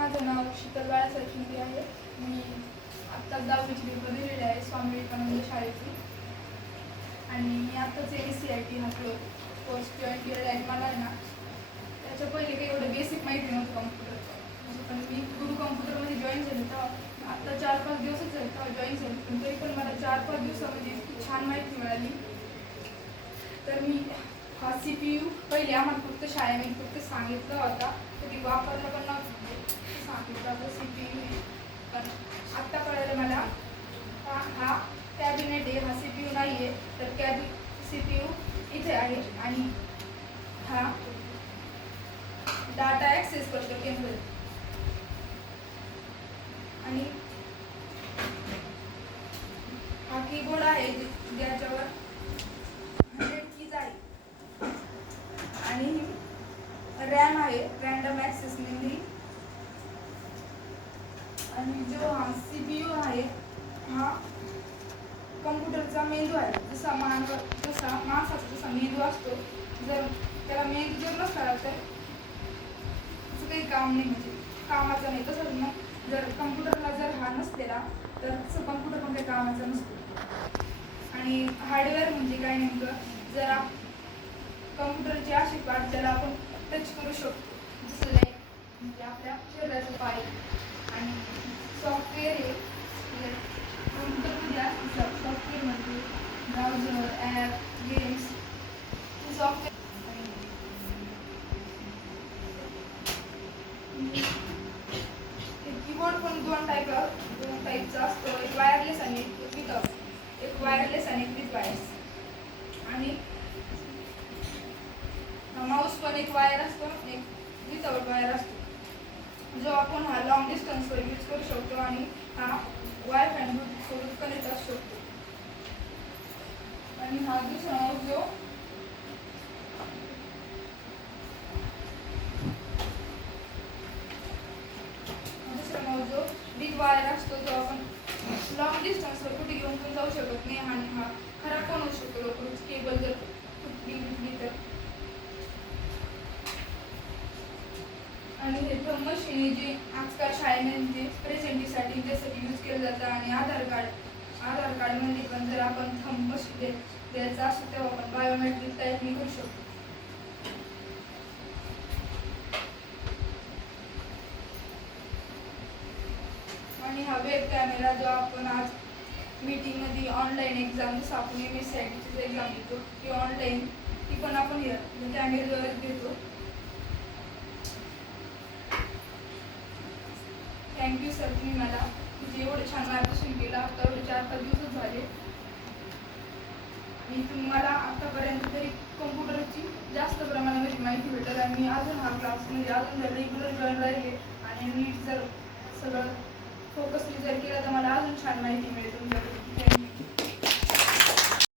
माझं नाव शीतल बाळासाहेब शिंदे आहे. मी आत्ता 10वीची पेपर दिलेली आहे स्वामी विवेकानंद शाळेची. आणि मी आत्ताच NCERT हा कोर्स जॉईन केलेला आहे. मला आहे ना त्याच्या पहिले काही एवढं बेसिक माहिती नव्हतं कम्प्युटरचं. पण मी गुरु कम्प्युटरमध्ये जॉईन झाले तेव्हा आत्ता 4-5 दिवसच झाले तेव्हा जॉईन झाले. पण तरी पण मला 4-5 दिवसामध्ये इतकी छान माहिती मिळाली. तर मी हा CPU पहिले आम्हाला फक्त शाळेमध्ये फक्त सांगितलं होता, कधी वापरलं पण नव्हतं. सांगितलं आपलं CPU. पण आत्ता कळलं मला हा कॅबिनेट आहे, हा CPU नाही आहे. तर CPU इथे आहे आणि हा डाटा ॲक्सेस करतो केंद्र. आणि हा कीबोर्ड आहे ज्याच्यावर 100 कीज आहे. आणि रॅम आहे, रँडम ॲक्सेस मेमरी. आणि जो हा CPU आहे हा कम्प्युटरचा मेंदू आहे. जसा माणसाचा जसा मेंदू असतो, जर त्याला मेंदू जर नसला तर असं काही काम नाही, म्हणजे कामाचं नाही. तसंच मग जर कम्प्युटरला जर हा नसलेला तर तसं कम्प्युटर पण काही कामाचा नसतो. आणि हार्डवेअर म्हणजे काय नेमकं, जर कम्प्युटरची अशी पार्ट ज्याला आपण टच करू शकतो, जसं लाईक म्हणजे आपल्या शरीराचं पाय. आणि सॉफ्टवेअर हे कम्प्युटरमध्ये असतं. सॉफ्टवेअर म्हणजे browser, app, games software. Keyboard पण दोन टाईपचा असतो, एक वायरलेस आणि एक विदाउट. एक वायरलेस आणि एक विथ वायर्स. आणि माऊस पण एक वायर असतो, एक विदाउट वायर असतो, जो आपण हा लॉंग डिस्टन्सवर यूज करू शकतो. आणि हा वायफाय सोबत कनेक्ट असू शकतो. आणि हा दुसरा माऊस जो बिग वायर असतो, तो आपण लॉंग डिस्टन्सवर कुठे घेऊन पण जाऊ शकत नाही. आणि हा खराब पण होऊ शकतो लवकर, केबल जर तुटली तर. आणि हे ड्रम मशीन जे आजकाल शाळेमध्ये प्रेझेंटीसाठी त्यासाठी यूज केलं जातं. आणि आधार कार्डमध्ये पण जर आपण थंब मशीन द्यायचं असतो तेव्हा आपण बायोमेट्रिक टाईपने करू शकतो. आणि हा वेब कॅमेरा जो आपण आज मीटिंगमध्ये ऑनलाईन एक्झाम, जसं आपण MSCITची एक्झाम देतो ती ऑनलाईन, ती पण आपण कॅमेऱ्याद्वारे देतो. थँक्यू सर, तुम्ही मला म्हणजे एवढं छान मार्गदर्शन केलं. आता एवढे 4-5 दिवसच झाले. आणि तुम्ही मला आतापर्यंत तरी कम्प्युटरची जास्त प्रमाणामध्ये माहिती भेटेल. आणि मी अजून हा क्लास म्हणजे अजून जर रेग्युलर जॉईन राहिले आणि नीट जर सगळं फोकसली जर केलं तर मला अजून छान माहिती मिळेल तुमच्याकडून. थँक्यू.